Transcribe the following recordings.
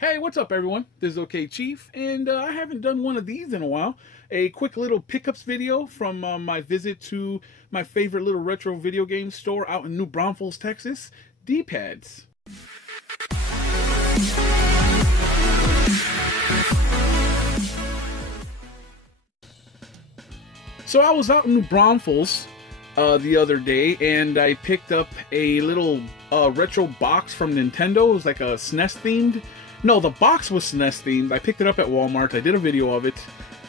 Hey, what's up everyone? This is Okchief, and I haven't done one of these in a while. A quick little pickups video from my visit to my favorite little retro video game store out in New Braunfels, Texas, D-Pads. So I was out in New Braunfels the other day, and I picked up a little retro box from Nintendo. It was like a SNES themed. No, the box was SNES themed. I picked it up at Walmart. I did a video of it.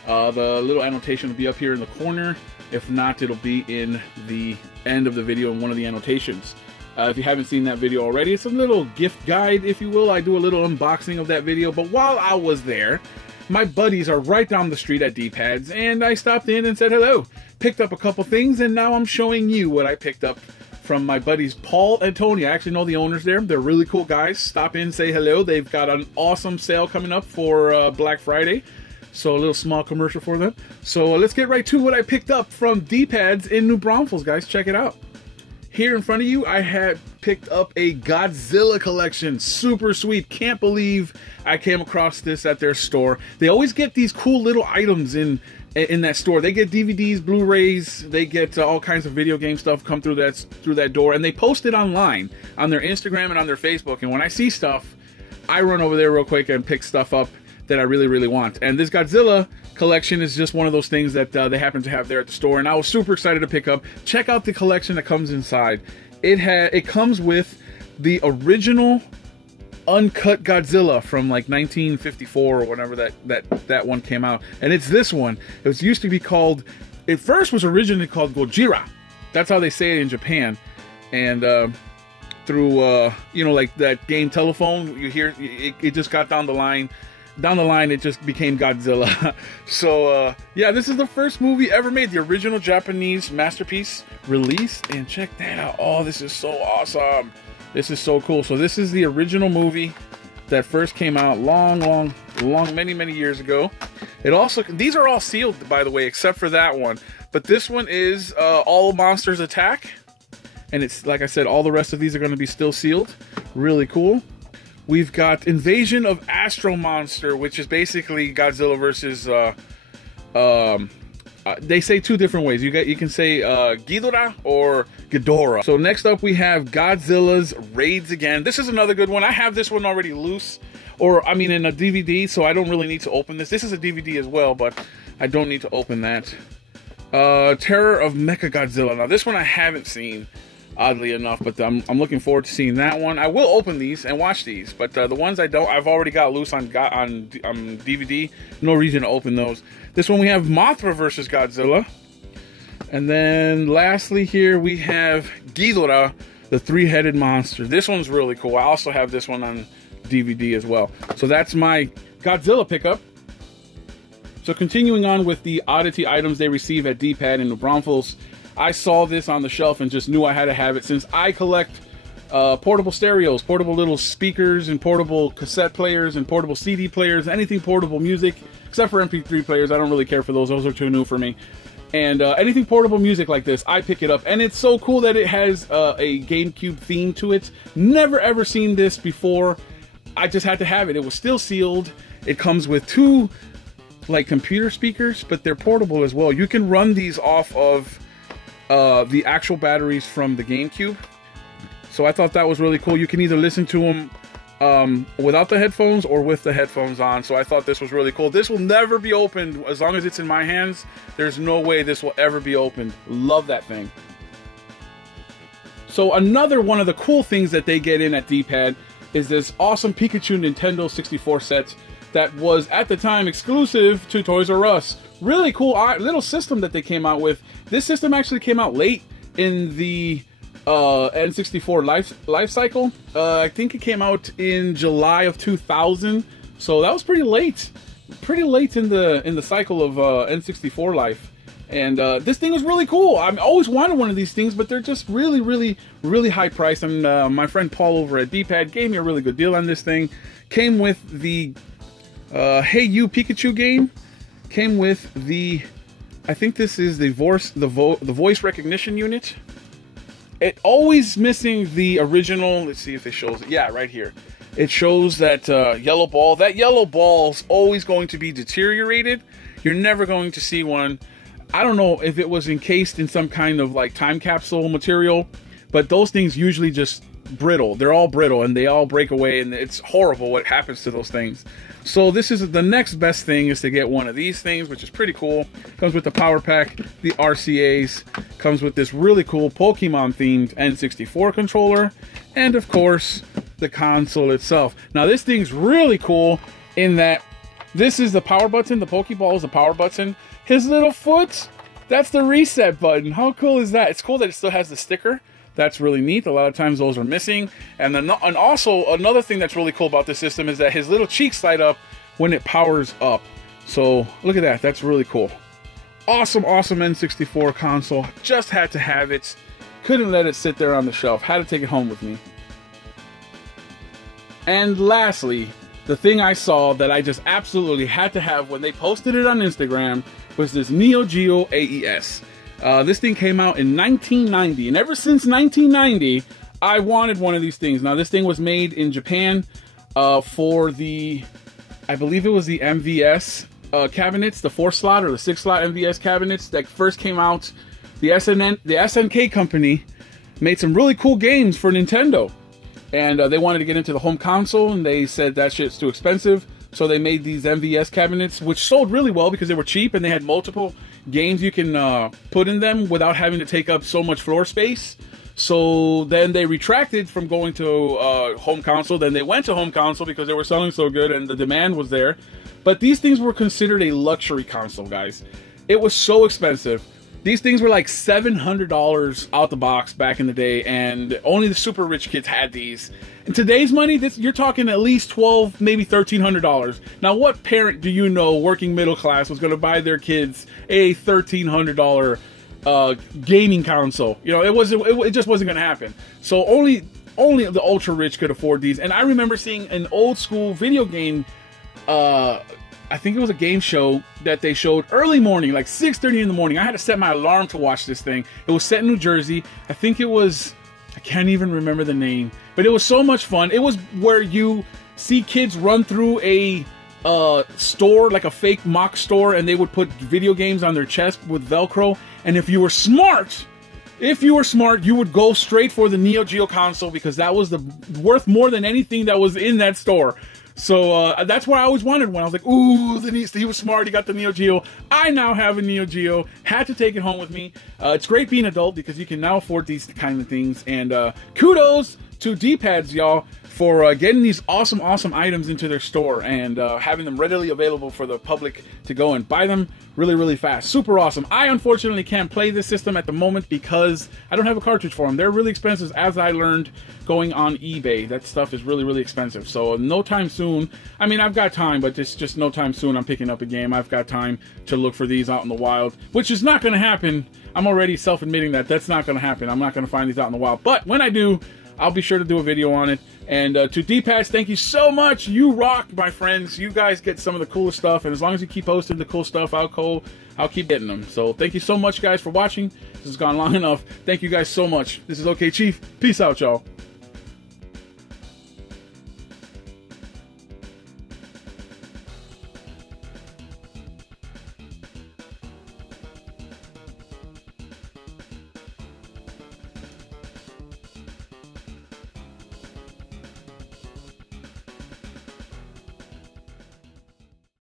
The little annotation will be up here in the corner. If not, it'll be in the end of the video in one of the annotations. If you haven't seen that video already, it's a little gift guide, if you will. I do a little unboxing of that video. But while I was there, my buddies are right down the street at D-Pads, and I stopped in and said hello. Picked up a couple things, and now I'm showing you what I picked up from my buddies Paul and Tony. I actually know the owners there. They're really cool guys. Stop in, say hello. They've got an awesome sale coming up for Black Friday. So a little small commercial for them. So let's get right to what I picked up from D-Pads in New Braunfels, guys. Check it out. Here in front of you, I had picked up a Godzilla Collection. Super sweet. Can't believe I came across this at their store. They always get these cool little items in that store. They get DVDs, Blu-rays, they get all kinds of video game stuff come through that door, and they post it online on their Instagram and on their Facebook. And when I see stuff, I run over there real quick and pick stuff up that I really want. And this Godzilla Collection is just one of those things that they happen to have there at the store, and I was super excited to pick up. Check out the collection that comes inside. It comes with the original uncut Godzilla from like 1954 or whenever that one came out, and it's this one. It was used to be called, it first was originally called Gojira. That's how they say it in Japan. And through you know, like that game Telephone, you hear it just got down the line it just became Godzilla. So yeah, this is the first movie ever made, the original Japanese masterpiece released, and check that out. Oh, this is so awesome. This is so cool. So this is the original movie that first came out many years ago. It also, these are all sealed, by the way, except for that one. But this one is All Monsters Attack. And it's, like I said, all the rest of these are going to be still sealed. Really cool. We've got Invasion of Astro Monster, which is basically Godzilla versus they say two different ways. You can say Ghidorah or Ghidorah. So next up we have Godzilla's Raids Again. This is another good one. I have this one already loose, or I mean in a DVD, so I don't really need to open this. This is a DVD as well, but I don't need to open that. Terror of Mechagodzilla. Now this one I haven't seen, oddly enough, but I'm looking forward to seeing that one. I will open these and watch these, but the ones I've already got loose on DVD. No reason to open those. This one we have Mothra versus Godzilla. And then lastly here we have Ghidorah, the three-headed monster. This one's really cool. I also have this one on DVD as well. So that's my Godzilla pickup. So continuing on with the oddity items they receive at D-Pad in New Braunfels, I saw this on the shelf and just knew I had to have it, since I collect portable stereos, portable little speakers, and portable cassette players, and portable CD players, anything portable music, except for MP3 players. I don't really care for those. Those are too new for me. And anything portable music like this, I pick it up. And it's so cool that it has a GameCube theme to it. Never ever seen this before. I just had to have it. It was still sealed. It comes with two like computer speakers, but they're portable as well. You can run these off of the actual batteries from the GameCube. So I thought that was really cool. You can either listen to them without the headphones or with the headphones on. So I thought this was really cool. This will never be opened as long as it's in my hands. There's no way this will ever be opened. Love that thing. So another one of the cool things that they get in at D-Pad is this awesome Pikachu Nintendo 64 set that was at the time exclusive to Toys R Us. Really cool little system that they came out with. This system actually came out late in the N64 life cycle. I think it came out in July of 2000, so that was pretty late in the cycle of N64 life. And this thing was really cool. I always wanted one of these things, but they're just really high priced. And my friend Paul over at D-Pad gave me a really good deal on this thing. Came with the Hey You Pikachu game. Came with the, I think this is the voice recognition unit. It always missing the original. Let's see if it shows it. Yeah, right here. It shows that yellow ball. That yellow ball's always going to be deteriorated. You're never going to see one. I don't know if it was encased in some kind of like time capsule material, but those things usually just brittle. They're all brittle and they all break away, and it's horrible what happens to those things. So this is the next best thing, is to get one of these things, which is pretty cool. Comes with the power pack, the RCAs, comes with this really cool Pokemon themed N64 controller, and of course the console itself. Now this thing's really cool in that this is the power button. The Pokeball is the power button. His little foot, that's the reset button. How cool is that? It's cool that it still has the sticker. That's really neat. A lot of times those are missing. And also another thing that's really cool about this system is that his little cheeks light up when it powers up. So look at that. That's really cool. Awesome, awesome N64 console. Just had to have it. Couldn't let it sit there on the shelf. Had to take it home with me. And lastly, the thing I saw that I just absolutely had to have when they posted it on Instagram was this Geo AES. This thing came out in 1990, and ever since 1990, I wanted one of these things. Now, this thing was made in Japan for the, I believe it was the MVS cabinets, the 4-slot or the 6-slot MVS cabinets that first came out. The SNK company made some really cool games for Nintendo, and they wanted to get into the home console, and they said that shit's too expensive. So they made these MVS cabinets, which sold really well because they were cheap and they had multiple games you can put in them without having to take up so much floor space. So then they retracted from going to home console. Then they went to home console because they were selling so good and the demand was there. But these things were considered a luxury console, guys. It was so expensive. These things were like $700 out the box back in the day, and only the super rich kids had these. In today's money, you're talking at least $1,200, maybe $1,300. Now, what parent do you know, working middle class, was going to buy their kids a $1,300 gaming console? You know, it just wasn't going to happen. So only the ultra rich could afford these. And I remember seeing an old school video game. I think it was a game show that they showed early morning, like 6:30 in the morning. I had to set my alarm to watch this thing. It was set in New Jersey. I think it was, I can't even remember the name, but it was so much fun. It was where you see kids run through a store, like a fake mock store, and they would put video games on their chest with Velcro. And if you were smart, you would go straight for the Neo Geo console because that was worth more than anything that was in that store. So that's why I always wanted one. I was like, ooh, he was smart. He got the Neo Geo. I now have a Neo Geo. Had to take it home with me. It's great being an adult because you can now afford these kind of things. And kudos to D-Pads, y'all, for getting these awesome, awesome items into their store and having them readily available for the public to go and buy them really, really fast. Super awesome. I unfortunately can't play this system at the moment because I don't have a cartridge for them. They're really expensive, as I learned going on eBay. That stuff is really, really expensive. So no time soon. I mean, I've got time, but it's just no time soon I'm picking up a game. I've got time to look for these out in the wild, which is not going to happen. I'm already self-admitting that that's not going to happen. I'm not going to find these out in the wild. But when I do, I'll be sure to do a video on it. And to D-Pads, thank you so much. You rock, my friends. You guys get some of the coolest stuff. And as long as you keep posting the cool stuff, I'll keep getting them. So thank you so much, guys, for watching. This has gone long enough. Thank you guys so much. This is Okchief. Peace out, y'all.